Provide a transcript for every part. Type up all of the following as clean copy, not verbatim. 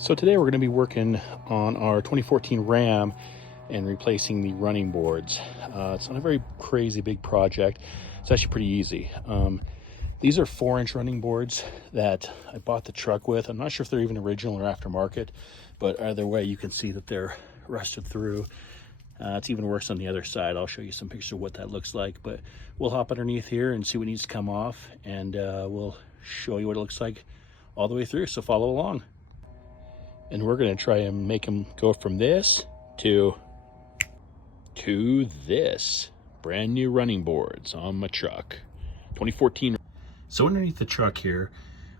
So today we're going to be working on our 2014 Ram and replacing the running boards. It's not a very crazy big project. It's actually pretty easy. These are 4-inch running boards that I bought the truck with. I'm not sure if they're even original or aftermarket, but either way you can see that they're rusted through. It's even worse on the other side. I'll show you some pictures of what that looks like, but we'll hop underneath here and see what needs to come off, and we'll show you what it looks like all the way through, so follow along. And we're going to try and make them go from this to this. Brand new running boards on my truck, 2014. So underneath the truck here,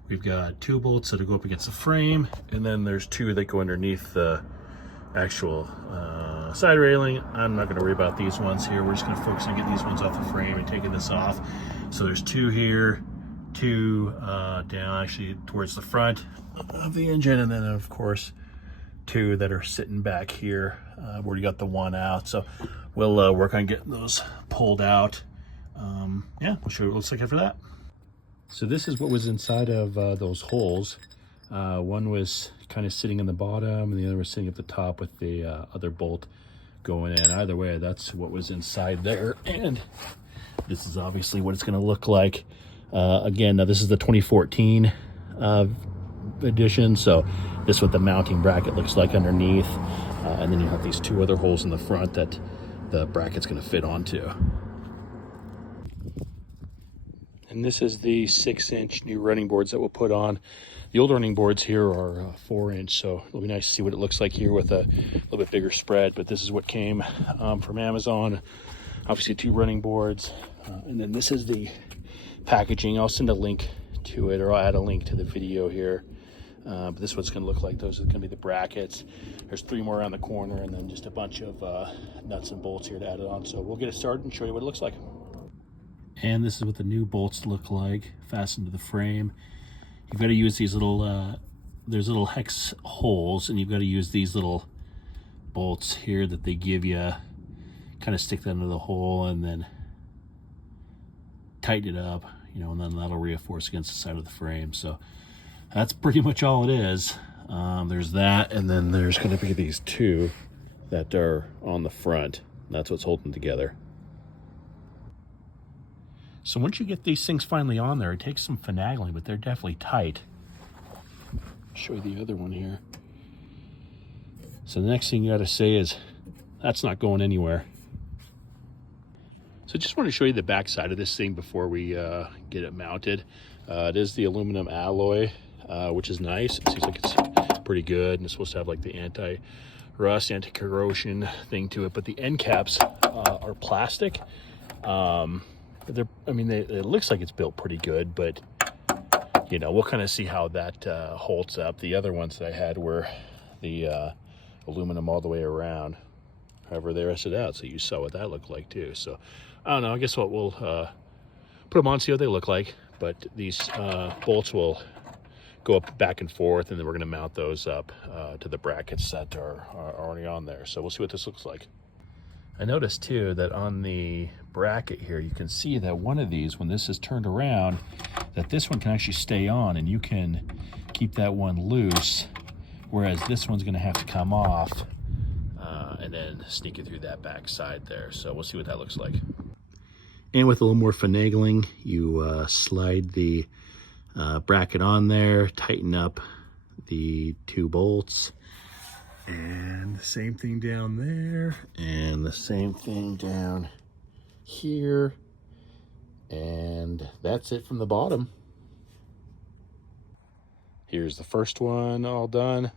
we've got 2 bolts that go up against the frame, and then there's 2 that go underneath the actual side railing. I'm not going to worry about these ones here. We're just going to focus on getting these ones off the frame and taking this off. So there's 2 here, 2 down actually towards the front of the engine, and then of course 2 that are sitting back here where you got the 1 out. So we'll work on getting those pulled out. Yeah, we'll show you what it looks like after that. So this is what was inside of those holes. One was kind of sitting in the bottom, and the other was sitting at the top with the other bolt going in. Either way, that's what was inside there, and this is obviously what it's going to look like. Again, now this is the 2014 edition, so this is what the mounting bracket looks like underneath, and then you have these 2 other holes in the front that the bracket's going to fit onto. And this is the 6-inch new running boards that we'll put on. The old running boards here are 4-inch, so it'll be nice to see what it looks like here with a little bit bigger spread. But this is what came from Amazon. Obviously 2 running boards, and then this is the packaging. I'll send a link to it, or I'll add a link to the video here. But this is what it's going to look like. Those are going to be the brackets. There's 3 more around the corner, and then just a bunch of nuts and bolts here to add it on. So we'll get it started and show you what it looks like. And this is what the new bolts look like, fastened to the frame. You've got to use these little, there's little hex holes, and you've got to use these little bolts here that they give you. Kind of stick that into the hole and then tighten it up, you know, and then that'll reinforce against the side of the frame. So that's pretty much all it is. There's that, and then there's going to be these 2 that are on the front. That's what's holding together. So once you get these things finally on there, it takes some finagling, but they're definitely tight. I'll show you the other one here. So the next thing you got to say is, that's not going anywhere. So just want to show you the back side of this thing before we get it mounted. It is the aluminum alloy, which is nice. It seems like it's pretty good, and it's supposed to have like the anti-rust, anti-corrosion thing to it. But the end caps are plastic. It looks like it's built pretty good, but you know, we'll kind of see how that holds up. The other ones that I had were the aluminum all the way around. However, they rested out, so you saw what that looked like too. So I don't know, I guess what we'll put them on, see what they look like. But these bolts will go up back and forth, and then we're going to mount those up to the brackets that are already on there. So we'll see what this looks like. I noticed too that on the bracket here, you can see that one of these, when this is turned around, that this one can actually stay on, and you can keep that one loose, whereas this one's going to have to come off and then sneak it through that back side there. So we'll see what that looks like. And with a little more finagling, you slide the bracket on there, tighten up the 2 bolts, and the same thing down there, and the same thing down here, and that's it from the bottom. Here's the first one all done.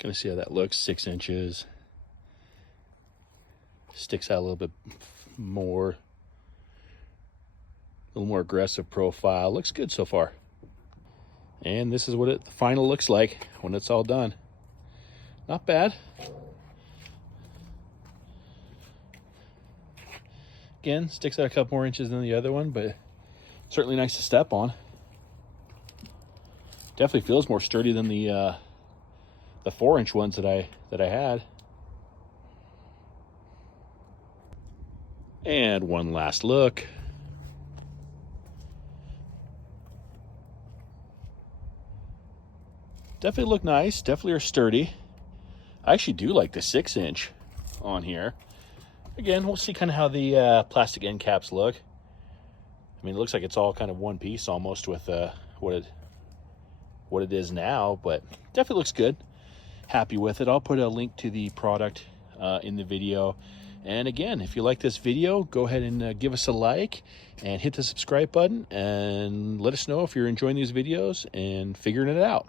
Gonna see how that looks. 6 inches. Sticks out a little bit more. A little more aggressive profile. Looks good so far. And this is what the final looks like when it's all done. Not bad. Again, sticks out a couple more inches than the other one, but certainly nice to step on. Definitely feels more sturdy than the 4-inch ones that I had. And one last look. definitely look nice. Definitely are sturdy. I actually do like the 6-inch on here. Again, we'll see kind of how the plastic end caps look. I mean, it looks like it's all kind of one piece almost with what it is now, but definitely looks good. Happy with it. I'll put a link to the product in the video. And again, if you like this video, go ahead and give us a like and hit the subscribe button and let us know if you're enjoying these videos and figuring it out.